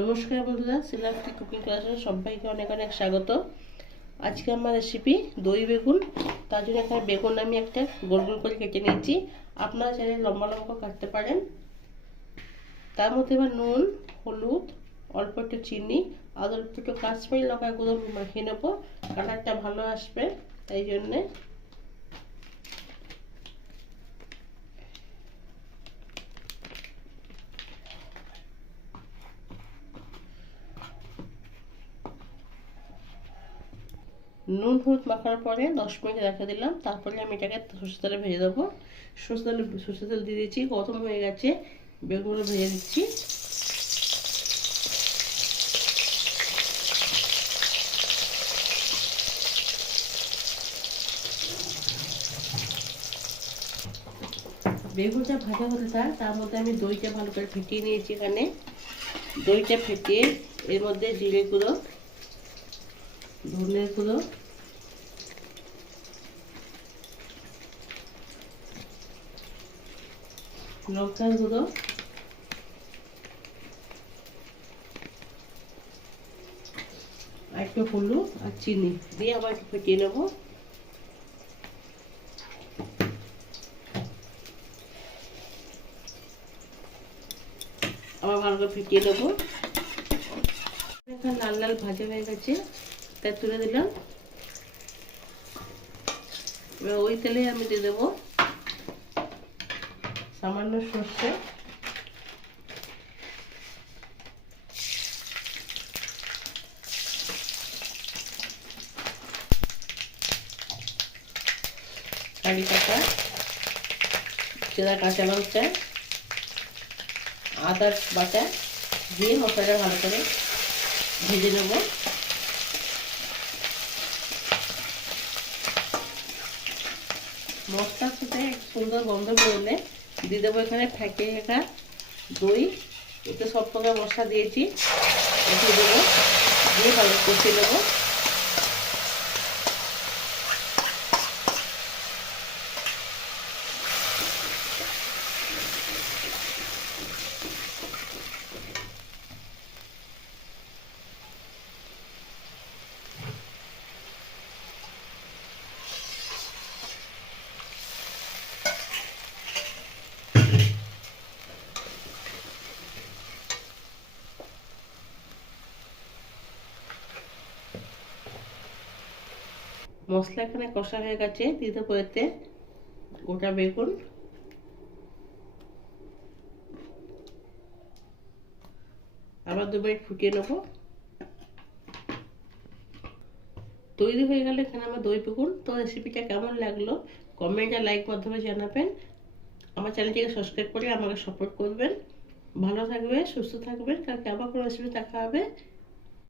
নমস্কার বন্ধুরা, সিলাফটি কুকিং ক্লাসে সবাইকে অনেক অনেক স্বাগত। আজকে আমার রেসিপি দই বেগুন। তার জন্য এখানে বেগুন আমি একটা গোল গোল করে কেটে নিয়েছি। আপনারা চাইলে লম্বা লম্বা করে কাটতে পারেন। তার মধ্যে এবার নুন, হলুদ, অল্প একটু চিনি আর অল্প একটু কাশ্মীরি লঙ্কার গুঁড়ো মাখিয়ে নেবো। কালারটা ভালো আসবে তাই জন্যে। নুন হলুদ মাখানোর পরে 10 মিনিট রেখে দিলাম। তারপরে আমি এটাকে সরষের তেলে ভেজে দেবো। সরষের তেল দিয়ে দিয়েছি, গরম হয়ে গেছে। বেগুনগুলো ভেজে দিচ্ছি। বেগুনটা ভাজা হতে থাক, তার মধ্যে আমি দইটা ভালো করে ফেটিয়ে নিয়েছি। এখানে দইটা ফেটিয়ে এর মধ্যে জিরে গুঁড়ো, ধনের গুঁড়ো, লঙ্কার গুঁড়ো, আর একটু হলুদ আর চিনি দিয়ে আবার একটু ফেটিয়ে নেবো। আবার ভালো করে ফেটিয়ে নেবো। লাল লাল ভাজা হয়ে গেছে, তাই তুলে দিলাম। এবার ওই তেলে আমি দিয়ে দেবো সামান্য সর্ষে, কারি পাতা, চেরা কাঁচা লঙ্কা, আদা বাটা দিয়ে মশলাটা ভালো করে ভেজে নেব। মশলার সাথে সুন্দর গন্ধ বেরোলে দিয়ে দেবো এখানে ফেটে রাখা দই। এতে সব প্রকার মশলা দিয়েছি, দিয়ে দেবো, দিয়ে ভালো কষিয়ে নেবো। মশলা এখানে কষা হয়ে গেছে, দিয়ে দেবো এতে গোটা বেগুন, আবার 2 মিনিট ফুটিয়ে নেবো। তৈরি হয়ে গেলে এখানে আমার দই বেগুন। তো রেসিপিটা কেমন লাগলো কমেন্ট আর লাইক মাধ্যমে জানাবেন। আমার চ্যানেলটিকে সাবস্ক্রাইব করে আমাকে সাপোর্ট করবেন। ভালো থাকবে, সুস্থ থাকবেন। কালকে আবার কোনো রেসিপি দেখা হবে।